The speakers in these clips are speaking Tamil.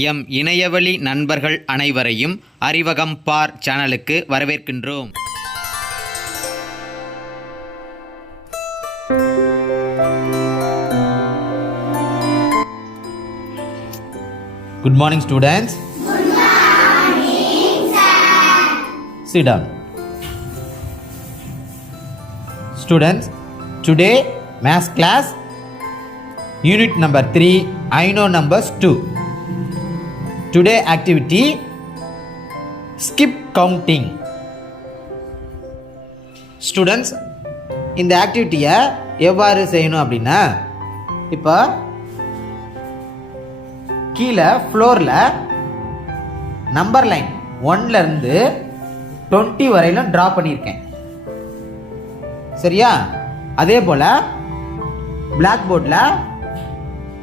எம் இணையவழி நண்பர்கள் அனைவரையும் அறிவகம் பார் சேனலுக்கு வரவேற்கின்றோம் good morning students Sit down. Students, today math class unit number 3, I know today activity skip counting students இந்த ஆக்டிவிட்டியை எவ்வாறு செய்யணும் அப்படின்னா இப்போ கீழே ஃப்ளோரில் நம்பர் லைன் ஒன்லேருந்து டுவெண்ட்டி வரையிலும் ட்ரா பண்ணியிருக்கேன். சரியா? அதே போல் பிளாக் போர்டில்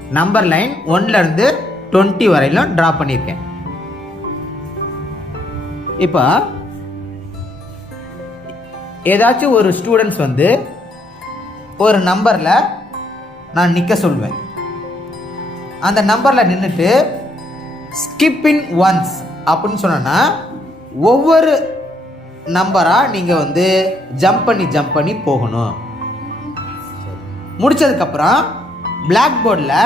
நம்பர் லைன் ஒன்லேருந்து டுவெண்ட்டி வரையிலும் ட்ரா பண்ணியிருக்கேன். இப்போ ஏதாச்சும் ஒரு ஸ்டூடெண்ட்ஸ் வந்து ஒரு நம்பரில் நான் நிற்க சொல்வேன். அந்த நம்பரில் நின்றுட்டு ஸ்கிப்பின் ஒன்ஸ் அப்படின்னு சொன்னோன்னா ஒவ்வொரு நம்பராக நீங்கள் வந்து ஜம்ப் பண்ணி ஜம்ப் பண்ணி போகணும். முடிச்சதுக்கப்புறம் பிளாக் போர்டில்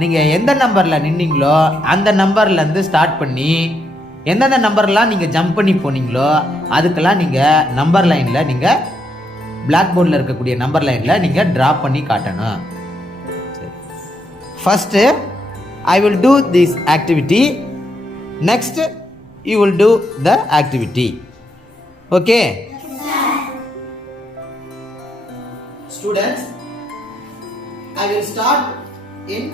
நீங்கள் எந்த நம்பரில் நின்னீங்களோ அந்த நம்பர்லேருந்து ஸ்டார்ட் பண்ணி எந்தெந்த நம்பர்லாம் நீங்கள் ஜம்ப் பண்ணி போனீங்களோ அதுக்கெல்லாம் நீங்கள் நம்பர் லைனில் நீங்கள் பிளாக் போர்டில் இருக்கக்கூடிய நம்பர் லைனில் நீங்கள் ட்ராப் பண்ணி காட்டணும். First I will do this activity next you will do the activity okay students I will start in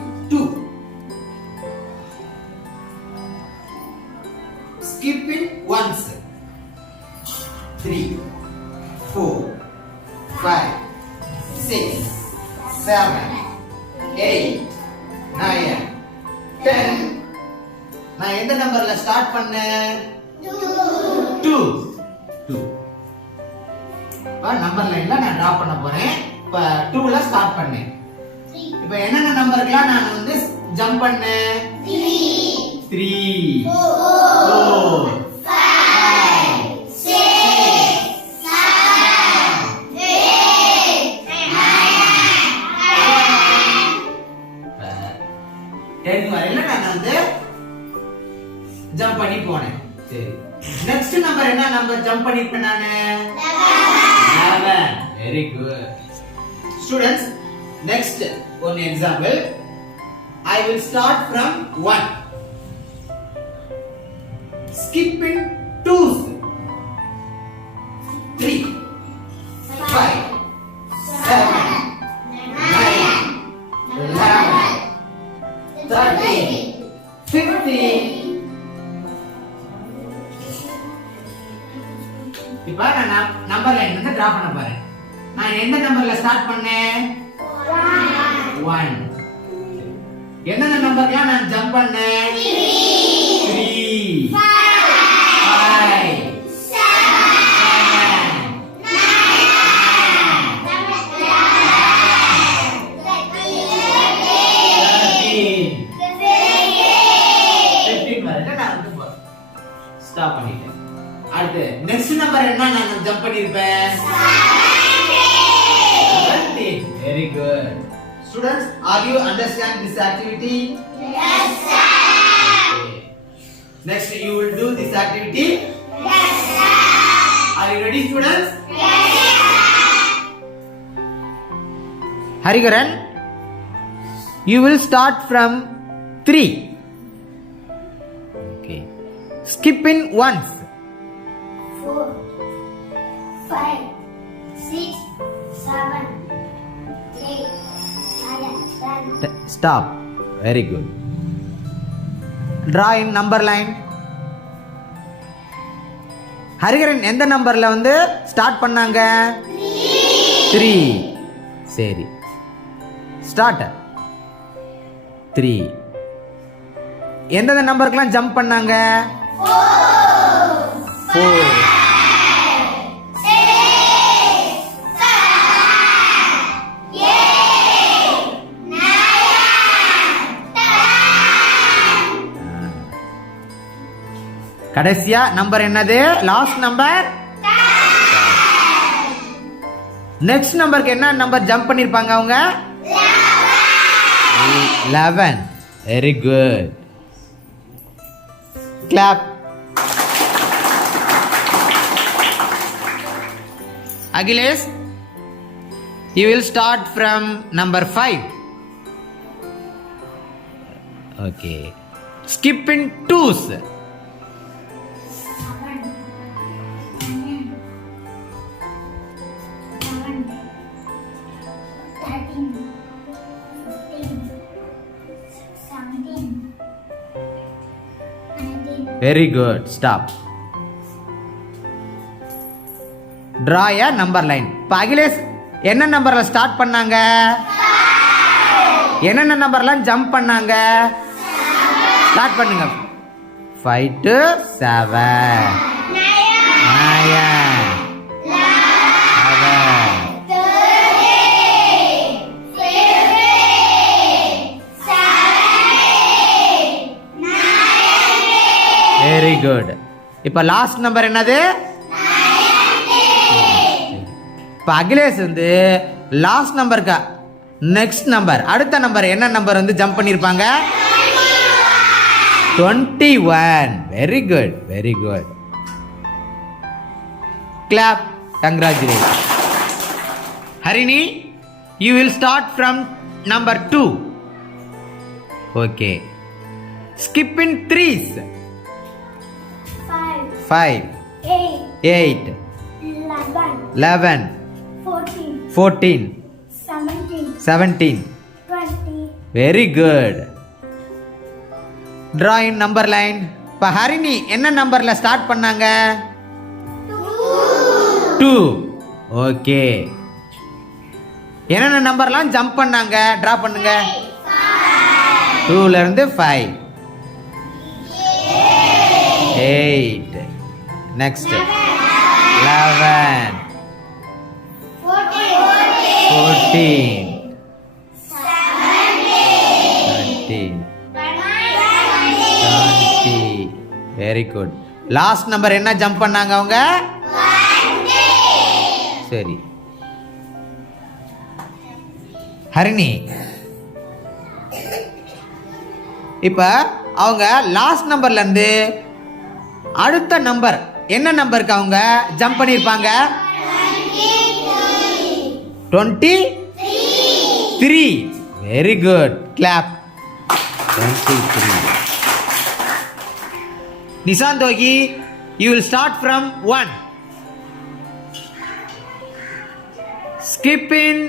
two skipping once. Three four five six seven eight nine ten. நான் எந்த நம்பர்ல ஸ்டார்ட் பண்ணேன்? டூ டூ இப்போ நம்பர் லைன்ல நான் டிரா பண்ண போறேன்? இப்போ டூல ஸ்டார்ட் பண்ணேன். இப்போ என்னென்ன நம்பருக்குலாம் நான் வந்து ஜம்ப் பண்ணேன்? த்ரீ நெக்ஸ்ட் நம்பர் என்ன நம்பர் ஜம்ப் பண்ணிருப்பேன் நானு? 11 very good students next one example I will start from 1 skipping twos 3 5 7 9 11 13 15 இப்போ நான் நம்பர் லைன் வந்து டிரா பண்ண போறேன் நான் எந்த நம்பர்ல ஸ்டார்ட் பண்ணேன்? ஒன் எந்தெந்த நம்பர்லாம் நான் ஜம்ப் பண்ணேன்? Very good. Students, are you understand this activity? Yes, sir. Okay. Next, you will do this activity. Yes, sir. Are you ready, students? Yes, sir. Harigaran, you will start from three. Okay. Skip in once. Four, five. T- stop. Very good. Draw in number line. Hariharan எந்த நம்பர்ல வந்து ஸ்டார்ட் பண்ணாங்க? த்ரீ சரி. ஸ்டார்ட் த்ரீ எந்தெந்த நம்பருக்கெல்லாம் ஜம்ப் பண்ணாங்க? ஃபோர் கடைசியா நம்பர் என்னது? லாஸ்ட் நம்பர் நெக்ஸ்ட் நம்பருக்கு என்ன நம்பர் ஜம்ப் பண்ணிருப்பாங்க அவங்க? Eleven very good clap Akhilesh you will start from number five okay skip in twos very good stop draw a number line இப்போ அகிலேஷ் என்ன நம்பர்ல ஸ்டார்ட் பண்ணாங்க? என்னென்ன நம்பர்லாம் ஜம்ப் பண்ணாங்க? ஸ்டார்ட் பண்ணுங்க. ஃபைவ் டு செவன் குட் இப்போ லாஸ்ட் நம்பர் என்னது? இப்போ அகிலேஷ் வந்து லாஸ்ட் நம்பருக்கு நெக்ஸ்ட் நம்பர் அடுத்த நம்பர் என்ன நம்பர் வந்து ஜம்ப் பண்ணியிருப்பாங்க twenty one very good very good clap congratulation Harini you will start from number two okay skip in threes five, eight, eight eleven, eleven fourteen, fourteen seventeen, seventeen twenty, very good drawing number line இப்போ ஹரிணி என்ன நம்பரில் ஸ்டார்ட் பண்ணாங்க? டூ ஓகே என்னென்ன நம்பர்லாம் ஜம்ப் பண்ணாங்க? ட்ரா பண்ணுங்க. டூல இருந்து five eight next eleven fourteen thirteen twenty very good last number என்ன ஜம்ப் பண்ணாங்க அவங்க? சரி. ஹரிணி. இப்போ அவங்க லாஸ்ட் நம்பர்லேருந்து அடுத்த நம்பர் என்ன நம்பருக்கு அவங்க ஜம்ப் பண்ணியிருப்பாங்க twenty three very good clap twenty three நிசாந்தோகி you will start from one skip in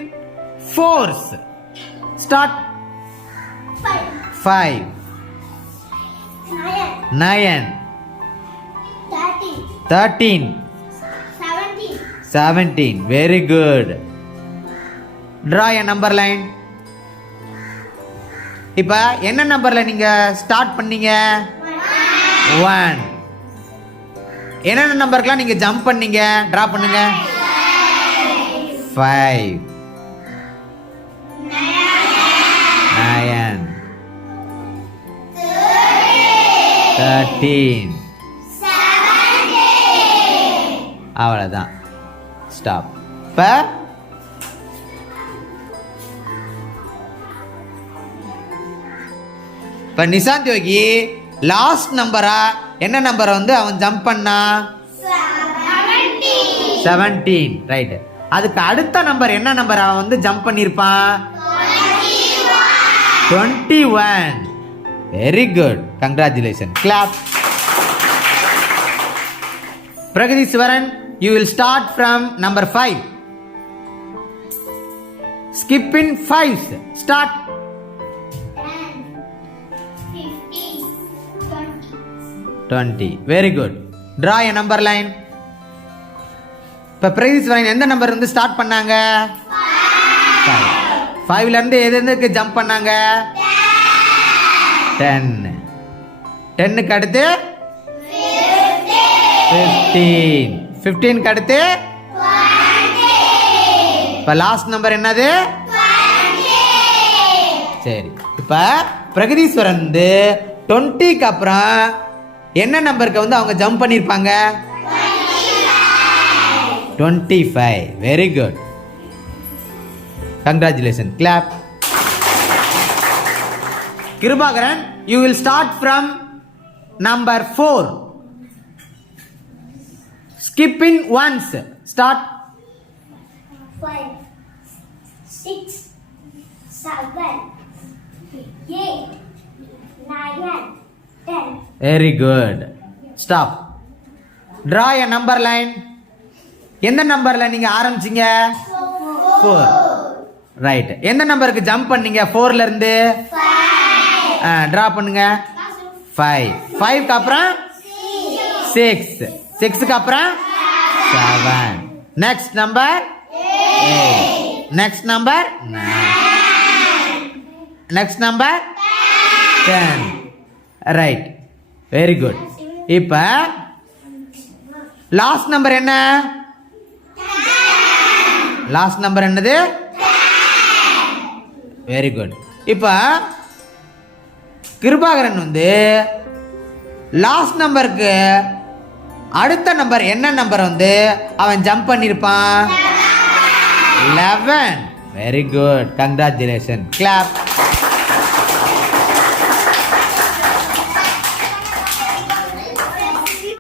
fours start five, five nine, thirteen seventeen very good draw a number line இப்போ என்ன நம்பரில் நீங்கள் ஸ்டார்ட் பண்ணீங்க? ஒன் என்னென்ன நம்பருக்குலாம் நீங்கள் ஜம்ப் பண்ணீங்க? ட்ரா பண்ணுங்க. ஃபைவ் நயன் தேர்ட்டீன் அவ்வளோதான் ஸ்டாப் இப்போ இப்போ நிசாந்த் யோகி லாஸ்ட் நம்பரா என்ன நம்பரை வந்து அவன் ஜம்ப் பண்ணா? செவன்டீன் ரைட் அதுக்கு அடுத்த நம்பர் என்ன நம்பர் அவன் வந்து ஜம்ப் பண்ணியிருப்பான் twenty one very good congratulation clap Pragatheeswaran you will start from number five skip in fives start twenty very good draw a number line இப்போ பிரகதீஸ்வரன் எந்த நம்பர் இருந்து ஸ்டார்ட் பண்ணாங்க? ஃபைவ் எது எதுக்கு ஜம்ப் பண்ணாங்க? டென் டென்னுக்கு அடுத்து? ஃபிஃப்டீன் ஃபிஃப்டீனுக்கு அடுத்து இப்போ லாஸ்ட் நம்பர் என்னது? சரி. இப்போ பிரகதீஸ்வரன் வந்து டுவெண்ட்டிக்கு அப்புறம் என்ன நம்பருக்கு வந்து அவங்க ஜம்ப் பண்ணியிருப்பாங்க twenty five very good congratulation clap Kirubakaran you will start from number four skipping ones start five, six, seven, eight, nine, ten. Very good stop draw a number line எந்த நம்பர்ல நீங்க ஆரம்பிச்சீங்க? ஃபோர் ரைட் எந்த நம்பருக்கு ஜம்ப் பண்ணீங்க? ஃபோர்ல இருந்து? ட்ரா பண்ணுங்க. ஃபைவ் ஃபைவ்க்கு அப்புறம்? சிக்ஸ் சிக்ஸுக்கு அப்புறம்? Seven next number next number next number ten right very good இப்போ லாஸ்ட் நம்பர் என்ன? லாஸ்ட் நம்பர் என்னது? வெரி குட் இப்போ கிருபாகரன் வந்து லாஸ்ட் நம்பருக்கு அடுத்த நம்பர் என்ன நம்பர் வந்து? அவன் ஜம்ப் பண்ணியிருப்பான் eleven very good congratulation clap